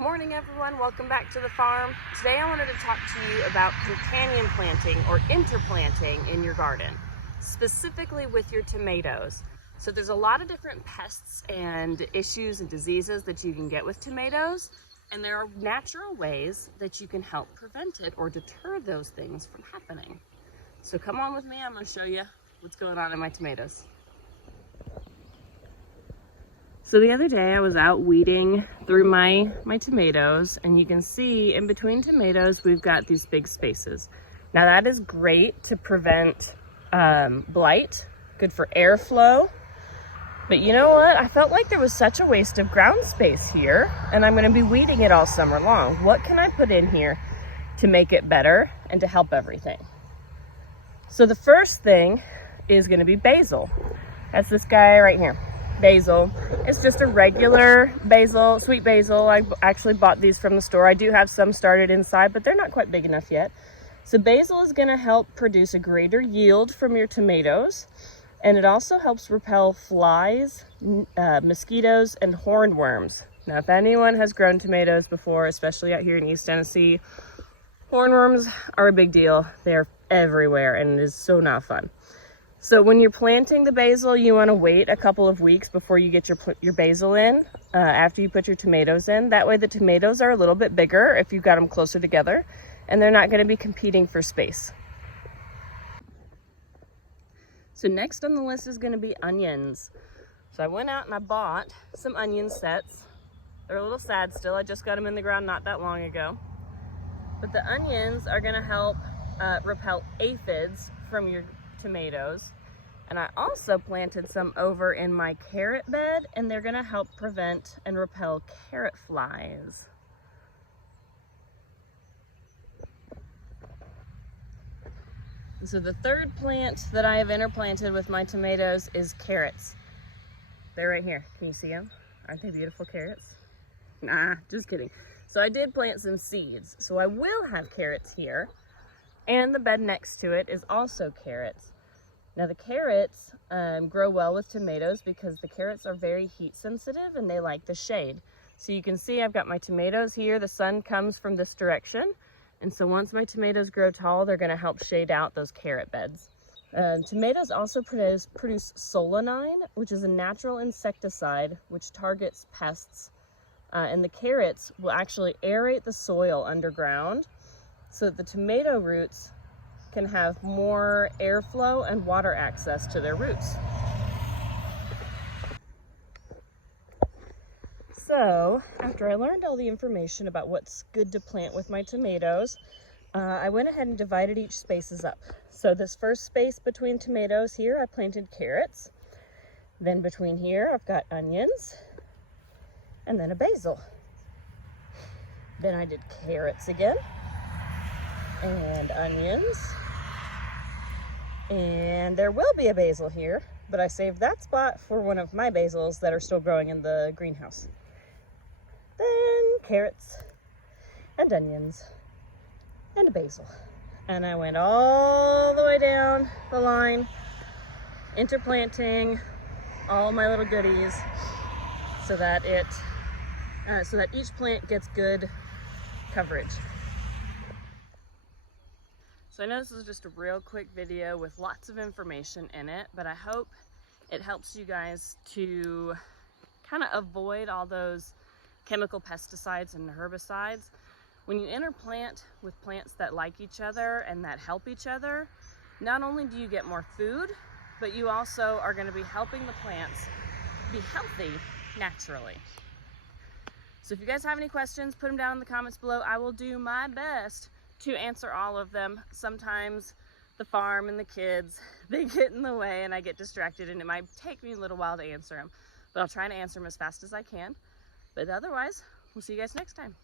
morning everyone, welcome back to the farm. Today I wanted to talk to you about companion planting or interplanting in your garden, specifically with your tomatoes. So there's a lot of different pests and issues and diseases that you can get with tomatoes, and there are natural ways that you can help prevent it or deter those things from happening. So come on with me, I'm going to show you what's going on in my tomatoes. So the other day I was out weeding through my tomatoes, and you can see in between tomatoes we've got these big spaces. Now that is great to prevent blight, good for airflow. But you know what? I felt like there was such a waste of ground space here, and I'm going to be weeding it all summer long. What can I put in here to make it better and to help everything? So the first thing is going to be basil. That's this guy right here. Basil. It's just a regular basil, sweet basil. I actually bought these from the store. I do have some started inside, but they're not quite big enough yet. So basil is going to help produce a greater yield from your tomatoes, and it also helps repel flies, mosquitoes, and hornworms. Now, if anyone has grown tomatoes before, especially out here in East Tennessee, hornworms are a big deal. They're everywhere, and it is so not fun. So when you're planting the basil, you want to wait a couple of weeks before you get your basil in, after you put your tomatoes in. That way the tomatoes are a little bit bigger if you've got them closer together, and they're not going to be competing for space. So next on the list is going to be onions. So I went out and I bought some onion sets. They're a little sad still. I just got them in the ground not that long ago. But the onions are going to help repel aphids from your tomatoes, and I also planted some over in my carrot bed, and they're going to help prevent and repel carrot flies. And so the third plant that I have interplanted with my tomatoes is carrots. They're right here. Can you see them? Aren't they beautiful carrots? Nah, just kidding. So I did plant some seeds, so I will have carrots here. And the bed next to it is also carrots. Now the carrots grow well with tomatoes because the carrots are very heat sensitive and they like the shade. So you can see I've got my tomatoes here. The sun comes from this direction. And so once my tomatoes grow tall, they're going to help shade out those carrot beds. Tomatoes also produce solanine, which is a natural insecticide which targets pests. And the carrots will actually aerate the soil underground, so that the tomato roots can have more airflow and water access to their roots. So after I learned all the information about what's good to plant with my tomatoes, I went ahead and divided each spaces up. So this first space between tomatoes here, I planted carrots. Then between here, I've got onions, and then a basil. Then I did carrots again, and onions, and there will be a basil here, but I saved that spot for one of my basils that are still growing in the greenhouse. Then carrots and onions and a basil, and I went all the way down the line, interplanting all my little goodies so that each plant gets good coverage. So I know this is just a real quick video with lots of information in it, but I hope it helps you guys to kind of avoid all those chemical pesticides and herbicides. When you interplant with plants that like each other and that help each other, not only do you get more food, but you also are going to be helping the plants be healthy naturally. So if you guys have any questions, put them down in the comments below. I will do my best to answer all of them. Sometimes the farm and the kids, they get in the way and I get distracted, and it might take me a little while to answer them, but I'll try to answer them as fast as I can. But otherwise, we'll see you guys next time.